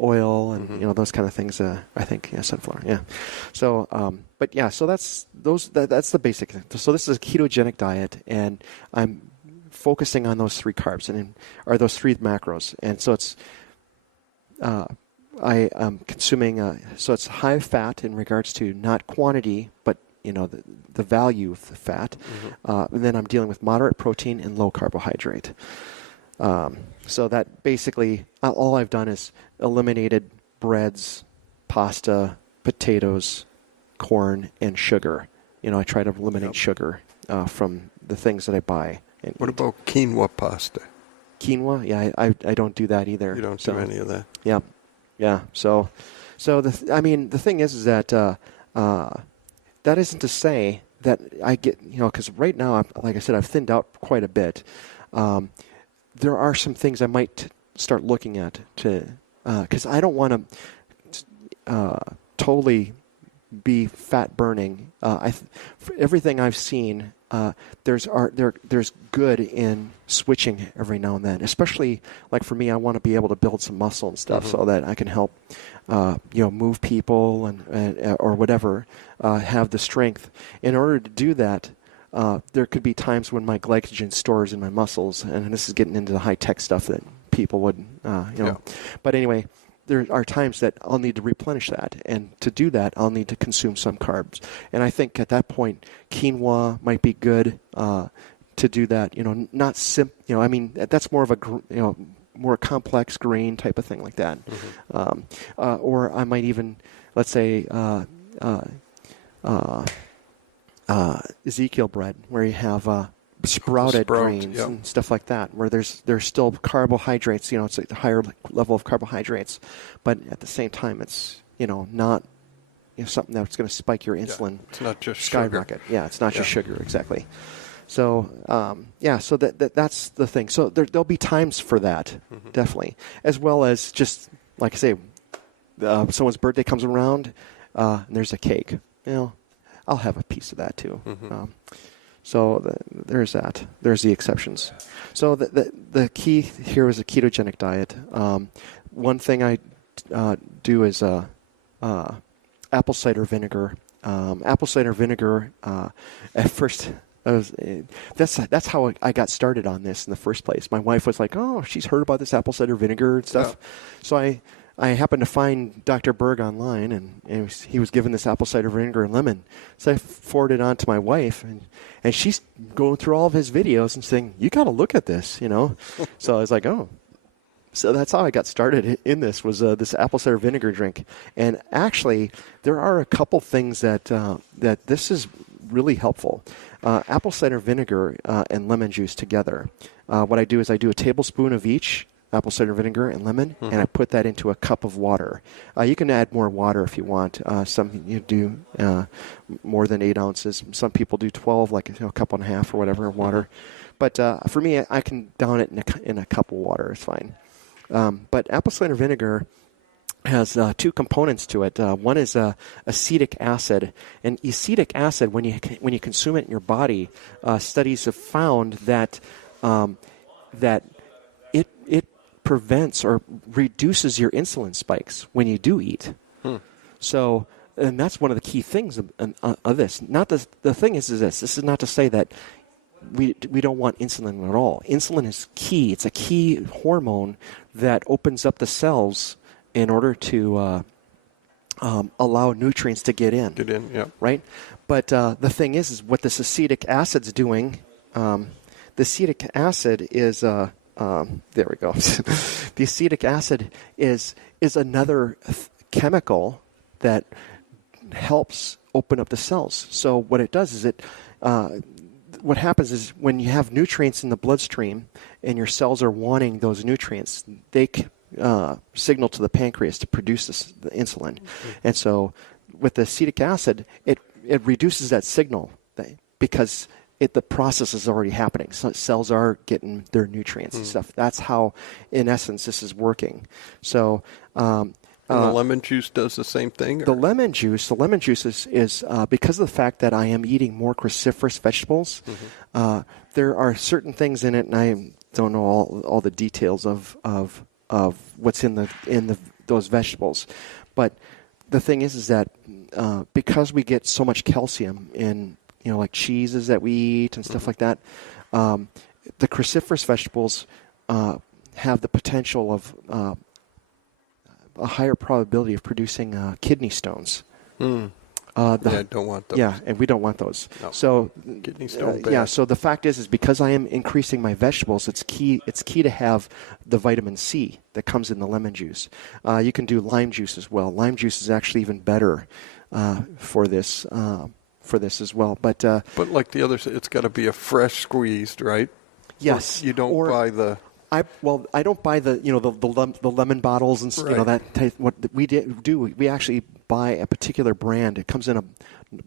oil and those kind of things. I think sunflower. Yeah. So, but yeah. So that's the basic thing. So this is a ketogenic diet, and I'm focusing on those 3 carbs or those 3 macros, and so it's I am consuming. So it's high fat in regards to not quantity, but the value of the fat. And then I'm dealing with moderate protein and low carbohydrate. So that basically, all I've done is eliminated breads, pasta, potatoes, corn, and sugar. I try to eliminate sugar from the things that I buy. What about quinoa pasta? Quinoa? Yeah, I don't do that either. You don't do any of that? Yeah. Yeah. So the thing is that that isn't to say that I get, because right now, like I said, I've thinned out quite a bit. There are some things I might start looking at because I don't want to totally be fat burning. Everything I've seen, there's good in switching every now and then. Especially like for me, I want to be able to build some muscle and stuff so that I can help, move people and or whatever, have the strength. In order to do that, there could be times when my glycogen stores in my muscles, and this is getting into the high-tech stuff that people would, But anyway, there are times that I'll need to replenish that, and to do that, I'll need to consume some carbs. And I think at that point, quinoa might be good to do that. Not that's more of a more complex green type of thing like that. Or I might even, let's say, Ezekiel bread, where you have sprouted grains and stuff like that, where there's still carbohydrates. It's like the higher level of carbohydrates, but at the same time, it's not something that's going to spike your insulin. It's not just skyrocket. Sugar. Yeah, it's not just sugar, exactly. So so that's the thing. So there'll be times for that, definitely, as well as just like I say, someone's birthday comes around, and there's a cake. I'll have a piece of that too. So there's that. There's the exceptions. So the key here is a ketogenic diet. One thing I do is apple cider vinegar. Apple cider vinegar. At first, that's how I got started on this in the first place. My wife was like, "Oh, she's heard about this apple cider vinegar and stuff." Yeah. So I happened to find Dr. Berg online, and he was given this apple cider vinegar and lemon. So I forwarded it on to my wife, and she's going through all of his videos and saying, "You got to look at this," So I was like, "Oh." So that's how I got started in this, was this apple cider vinegar drink. And actually, there are a couple things that this is really helpful. Apple cider vinegar and lemon juice together. What I do is I do a tablespoon of each, apple cider vinegar and lemon, and I put that into a cup of water. You can add more water if you want. Some you do more than 8 ounces. Some people do 12, like a cup and a half or whatever of water. But for me, I can down it in a cup of water. It's fine. But apple cider vinegar has 2 components to it. One is acetic acid, and acetic acid, when you consume it in your body, studies have found that it prevents or reduces your insulin spikes when you do eat. So, and that's one of the key things of this. Not the thing is this. This is not to say that we don't want insulin at all. Insulin is key. It's a key hormone that opens up the cells in order to allow nutrients to get in. Right? But the thing is what this acetic acid's doing. The acetic acid is there we go. The acetic acid is another chemical that helps open up the cells. So what it does is what happens is when you have nutrients in the bloodstream and your cells are wanting those nutrients, they signal to the pancreas to produce the insulin. And so with the acetic acid, it reduces that signal because the process is already happening. So cells are getting their nutrients and stuff. That's how, in essence, this is working. So and the lemon juice does the same thing? The lemon juice is because of the fact that I am eating more cruciferous vegetables, there are certain things in it, and I don't know all the details of what's in those vegetables. But the thing is that because we get so much calcium in like cheeses that we eat and stuff like that, the cruciferous vegetables have the potential of a higher probability of producing kidney stones. I don't want those. Yeah, and we don't want those. No. So, kidney stone bad. yeah. So the fact is because I am increasing my vegetables, it's key to have the vitamin C that comes in the lemon juice. You can do lime juice as well. Lime juice is actually even better for this as well. But like the others, it's got to be a fresh squeezed, right? Yes. Or you don't buy the. I don't buy the the lemon bottles and right. that type. What we do, we actually buy a particular brand. It comes in a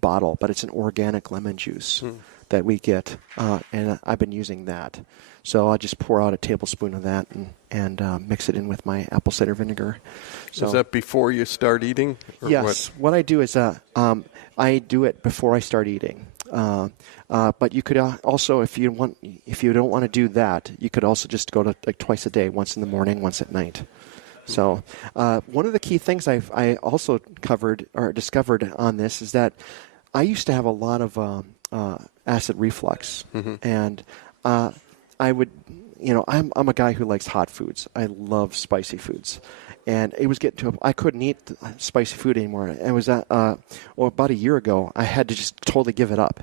bottle, but it's an organic lemon juice that we get, and I've been using that. So I just pour out a tablespoon of that and mix it in with my apple cider vinegar. So, is that before you start eating? Or yes. What I do is I do it before I start eating. But you could also, if you don't want to do that, you could also just go to like twice a day, once in the morning, once at night. So one of the key things I also covered or discovered on this is that I used to have a lot of acid reflux, and I would, I'm a guy who likes hot foods. I love spicy foods. And it was getting to I couldn't eat spicy food anymore. And it was about a year ago, I had to just totally give it up.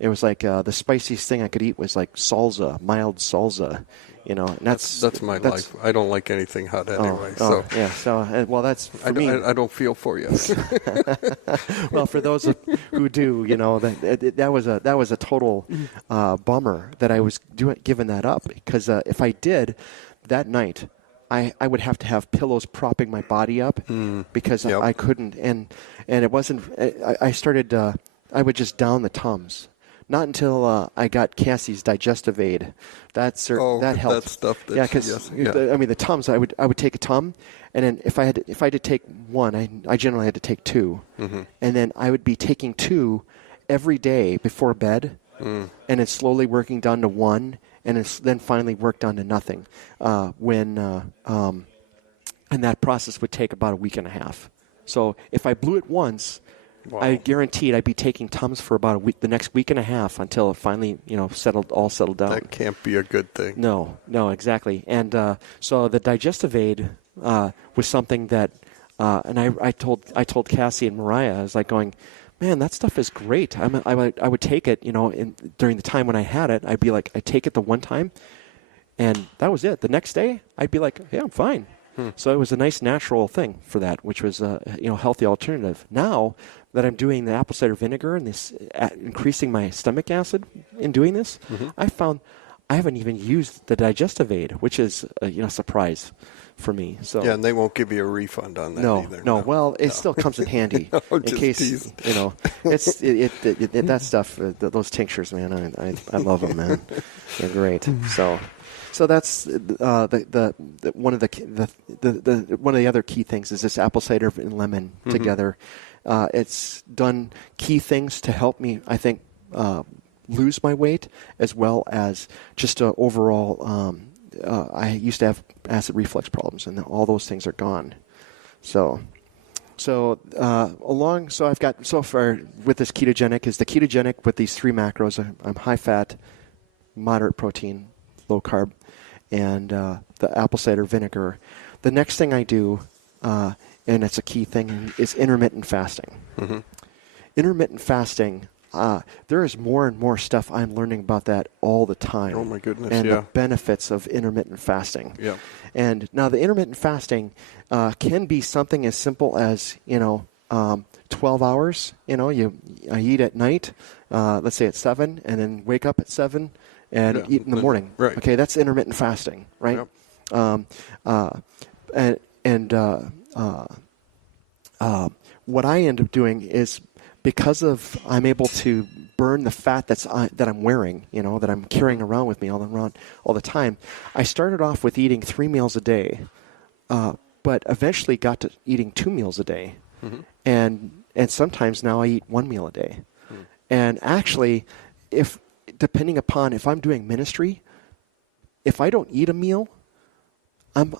It was like the spiciest thing I could eat was like salsa, mild salsa, And that's my life. I don't like anything hot anyway. Yeah. So that's for me. I don't feel for you. Well, for those who do, that was a total bummer that I was giving that up, because if I did that night, I would have to have pillows propping my body up because I couldn't, and it wasn't. I started. I would just down the Tums. Not until I got Cassie's digestive aid. That helped. That stuff. Because the Tums, I would take a Tum, and then if I had to take one, I generally had to take two, and then I would be taking two every day before bed, and then slowly working down to one, and then finally worked down to nothing. And that process would take about a week and a half. So if I blew it once. Wow. I guaranteed I'd be taking Tums for about a week, the next week and a half, until it finally, settled down. That can't be a good thing. No, exactly. And so the digestive aid was something that, and I told Cassie and Mariah, I was like going, man, that stuff is great. I would take it, during the time when I had it, I'd be like, I take it the one time, and that was it. The next day, I'd be like, yeah, I'm fine. So it was a nice natural thing for that, which was a healthy alternative. Now that I'm doing the apple cider vinegar and this increasing my stomach acid in doing this, I found I haven't even used the digestive aid, which is a surprise for me. So yeah, and they won't give you a refund on that either. No. Well, it still comes in handy in case it's that stuff. Those tinctures, man, I love them, man. They're great. So that's one of the other key things is this apple cider and lemon together. It's done key things to help me, I think, lose my weight, as well as just overall. I used to have acid reflux problems, and all those things are gone. So I've got so far with this ketogenic is the ketogenic with these three macros. I'm high fat, moderate protein, low carb, and the apple cider vinegar. The next thing I do, and it's a key thing, is intermittent fasting. Intermittent fasting, there is more and more stuff I'm learning about that all the time. Oh, my goodness, and the benefits of intermittent fasting. Yeah. And now the intermittent fasting can be something as simple as, 12 hours. I eat at night, let's say at 7, and then wake up at 7, and eat in the morning. Right. Okay, that's intermittent fasting, right? Yep. What I end up doing is, because of I'm able to burn the fat that I'm wearing, that I'm carrying around with me all the time. I started off with eating 3 meals a day, but eventually got to eating 2 meals a day, and sometimes now I eat 1 meal a day. And actually, depending upon if I'm doing ministry, if I don't eat a meal,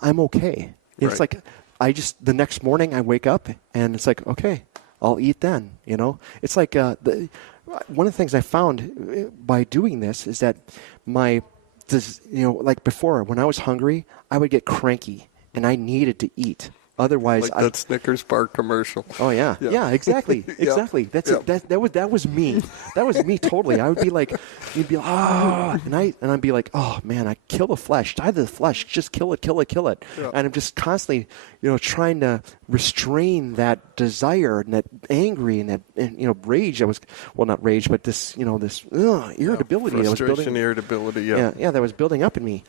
I'm okay. It's Right. like the next morning I wake up and it's like, okay, I'll eat then. It's like one of the things I found by doing this is that like before when I was hungry, I would get cranky and I needed to eat. Otherwise, Like that Snickers bar commercial. Oh yeah, yeah, exactly, exactly. That's Yep. it. That was me. That was me totally. I would be like, you'd be like, and I'd be like, oh man, I kill the flesh, die to the flesh, just kill it, kill it, kill it. Yeah. And I'm just constantly, trying to restrain that desire and that angry and that rage. Not rage, but this irritability that was Frustration, building. irritability. Yeah, that was building up in me.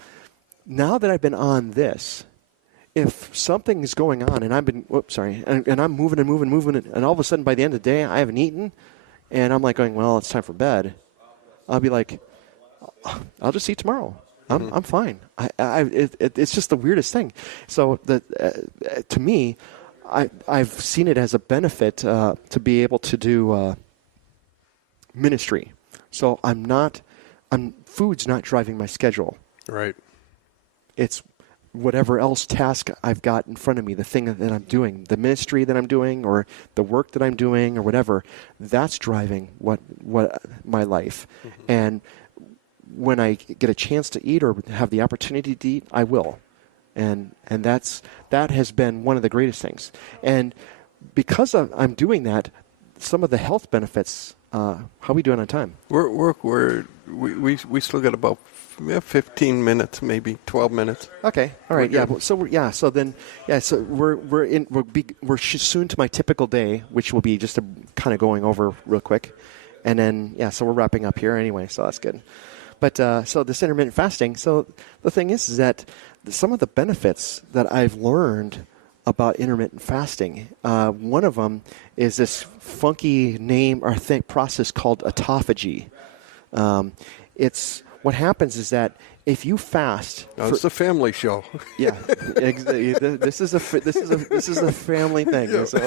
Now that I've been on this. If something is going on and and I'm moving, and all of a sudden by the end of the day I haven't eaten, and I'm like going, well, it's time for bed. I'll be like, I'll just eat tomorrow. I'm fine. It's just the weirdest thing. So to me, I've seen it as a benefit to be able to do ministry. So food's not driving my schedule. Right. It's whatever else task I've got in front of me, the thing that I'm doing, the ministry that I'm doing, or the work that I'm doing, or whatever, that's driving what my life. Mm-hmm. And when I get a chance to eat or have the opportunity to eat, I will. And that has been one of the greatest things. And because I'm doing that, some of the health benefits. How are we doing on time? We still got about 15 minutes, maybe 12 minutes. Okay, all right, yeah. So we're soon to my typical day, which will be just kind of going over real quick, and then so we're wrapping up here anyway, so that's good. But so this intermittent fasting. So the thing is that some of the benefits that I've learned about intermittent fasting. One of them is this funky name or process called autophagy. It's what happens is that if you fast, it's a family show. Yeah, this is a family thing. Yeah. So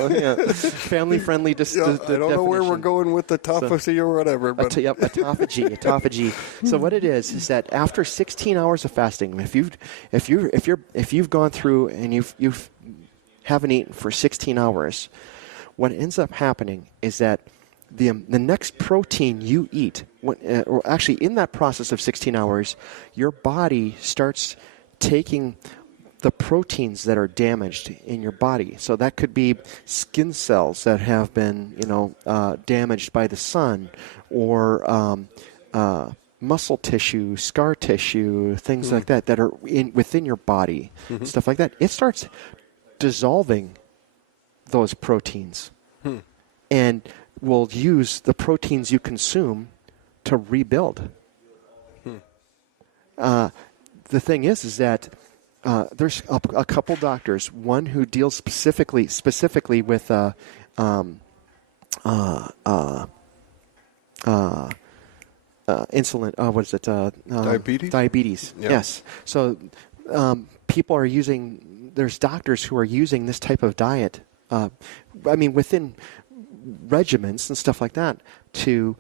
family friendly. I don't know where we're going with autophagy or whatever. But autophagy. So what it is that after 16 hours of fasting, if you've gone through and you've haven't eaten for 16 hours, what ends up happening is that the next protein you eat, or actually in that process of 16 hours, your body starts taking the proteins that are damaged in your body. So that could be skin cells that have been, damaged by the sun, or muscle tissue, scar tissue, things like that are within your body, stuff like that. It starts dissolving those proteins and will use the proteins you consume to rebuild. The thing is that there's a couple doctors, one who deals specifically with insulin. What is it? Diabetes. Diabetes. Yeah. Yes. So people are using. There's doctors who are using this type of diet. Within regimens and stuff like that to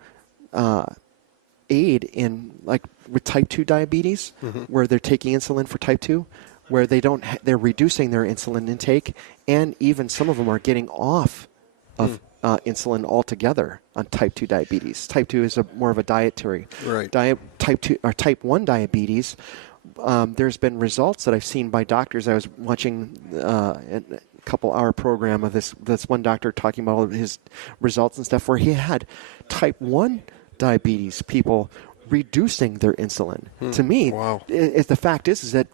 aid in, like, with type 2 diabetes, where they're taking insulin for type 2, where they're reducing their insulin intake, and even some of them are getting off of insulin altogether on type 2 diabetes. Type 2 is more of a dietary. Right. Type 2 or type 1 diabetes. There's been results that I've seen by doctors. I was watching a couple-hour program of this one doctor talking about all of his results and stuff, where he had type 1 diabetes people reducing their insulin. To me, wow. The fact is that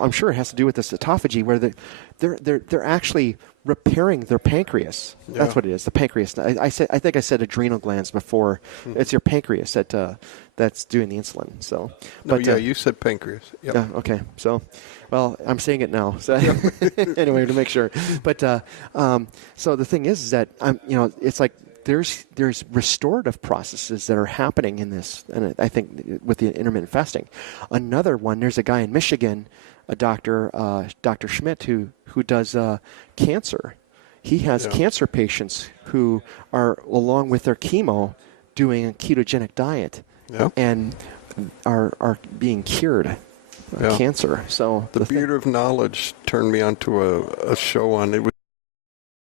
I'm sure it has to do with this autophagy, where they're actually repairing their pancreas. Yeah. That's what it is, the pancreas. I think I said adrenal glands before. It's your pancreas that's doing the insulin. So, you said pancreas. Yep. Yeah. Okay. So, well, I'm saying it now. So anyway, to make sure. But so the thing is that it's like there's restorative processes that are happening in this, and I think with the intermittent fasting. Another one, there's a guy in Michigan, a doctor, Dr. Schmidt, who does cancer. He has cancer patients who are, along with their chemo, doing a ketogenic diet and are being cured Yeah. cancer. So The beauty of knowledge turned me onto a show on it.